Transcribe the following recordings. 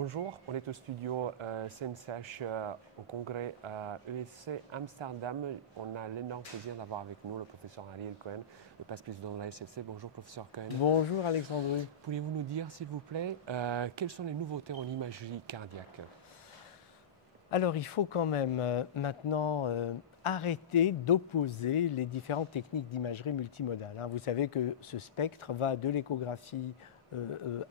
Bonjour, on est au studio CNCH au congrès ESC Amsterdam. On a l'énorme plaisir d'avoir avec nous le professeur Ariel Cohen, le vice-président de la SFC. Bonjour professeur Cohen. Bonjour Alexandre. Pourriez-vous nous dire s'il vous plaît quelles sont les nouveautés en imagerie cardiaque? Alors il faut quand même maintenant arrêter d'opposer les différentes techniques d'imagerie multimodale. Vous savez que ce spectre va de l'échographie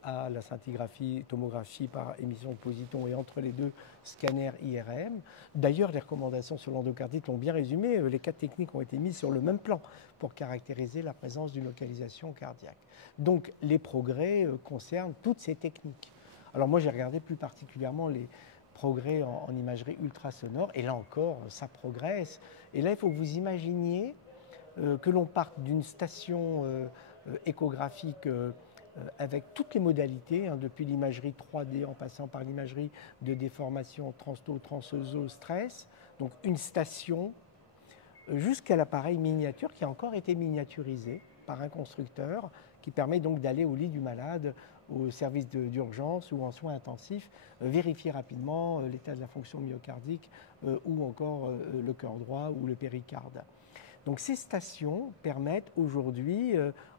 à la scintigraphie, tomographie par émission de positons et entre les deux scanner IRM. D'ailleurs, les recommandations sur l'endocardite l'ont bien résumé. Les 4 techniques ont été mises sur le même plan pour caractériser la présence d'une localisation cardiaque. Donc les progrès concernent toutes ces techniques. Alors moi j'ai regardé plus particulièrement les progrès en imagerie ultrasonore, et là encore, ça progresse. Et là, il faut que vous imaginiez que l'on parte d'une station échographique avec toutes les modalités, depuis l'imagerie 3D en passant par l'imagerie de déformation transto, transoso, stress, donc une station jusqu'à l'appareil miniature qui a encore été miniaturisé par un constructeur qui permet donc d'aller au lit du malade, au service d'urgence ou en soins intensifs, vérifier rapidement l'état de la fonction myocardique ou encore le cœur droit ou le péricarde. Donc ces stations permettent aujourd'hui,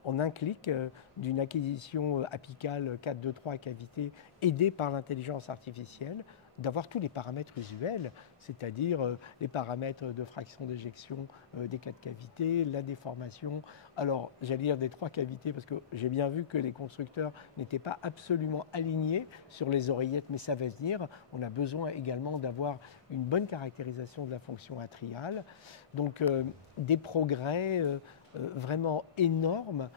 en un clic, d'une acquisition apicale 4-2-3 à cavité aidée par l'intelligence artificielle, d'avoir tous les paramètres usuels, c'est-à-dire les paramètres de fraction d'éjection des 4 cavités, la déformation, alors j'allais dire des 3 cavités parce que j'ai bien vu que les constructeurs n'étaient pas absolument alignés sur les oreillettes, mais ça va venir. On a besoin également d'avoir une bonne caractérisation de la fonction atriale. Donc des progrès vraiment énormes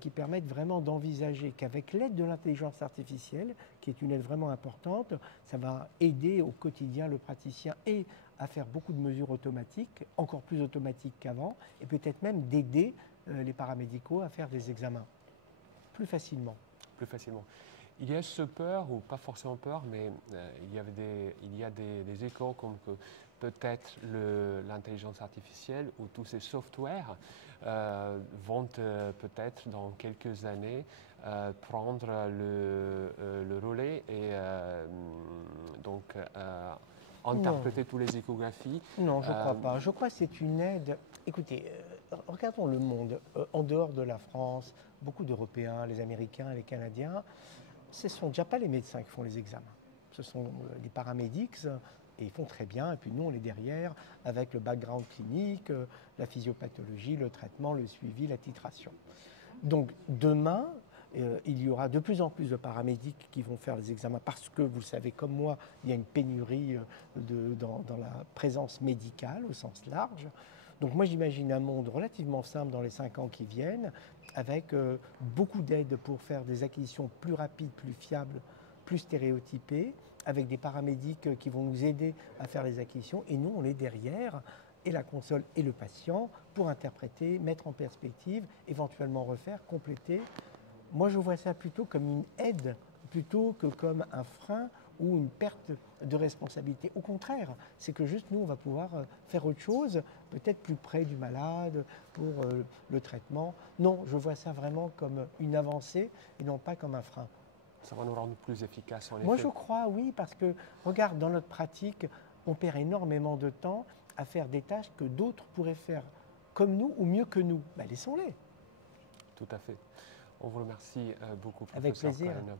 qui permettent vraiment d'envisager qu'avec l'aide de l'intelligence artificielle, qui est une aide vraiment importante, ça va aider au quotidien le praticien et à faire beaucoup de mesures automatiques, encore plus automatiques qu'avant, et peut-être même d'aider les paramédicaux à faire des examens plus facilement. Plus facilement. Il y a ce peur, ou pas forcément peur, mais il y a des échos comme que peut-être l'intelligence artificielle ou tous ces softwares vont peut-être dans quelques années prendre le relais et donc interpréter toutes les échographies. Non, je ne crois pas. Je crois que c'est une aide. Écoutez, regardons le monde. En dehors de la France, beaucoup d'Européens, les Américains, les Canadiens, ce ne sont déjà pas les médecins qui font les examens. Ce sont les paramédics, et ils font très bien. Et puis nous, on est derrière avec le background clinique, la physiopathologie, le traitement, le suivi, la titration. Donc demain, il y aura de plus en plus de paramédics qui vont faire les examens parce que, vous le savez comme moi, il y a une pénurie dans la présence médicale au sens large. Donc moi j'imagine un monde relativement simple dans les 5 ans qui viennent avec beaucoup d'aides pour faire des acquisitions plus rapides, plus fiables, plus stéréotypées, avec des paramédics qui vont nous aider à faire les acquisitions et nous on est derrière et la console et le patient pour interpréter, mettre en perspective, éventuellement refaire, compléter. Moi, je vois ça plutôt comme une aide, plutôt que comme un frein ou une perte de responsabilité. Au contraire, c'est que juste nous, on va pouvoir faire autre chose, peut-être plus près du malade, pour le traitement. Non, je vois ça vraiment comme une avancée et non pas comme un frein. Ça va nous rendre plus efficaces en effet. Moi, je crois, oui, parce que, regarde, dans notre pratique, on perd énormément de temps à faire des tâches que d'autres pourraient faire comme nous ou mieux que nous. Ben, laissons-les. Tout à fait. On vous remercie beaucoup, Avec professeur plaisir. Cohen.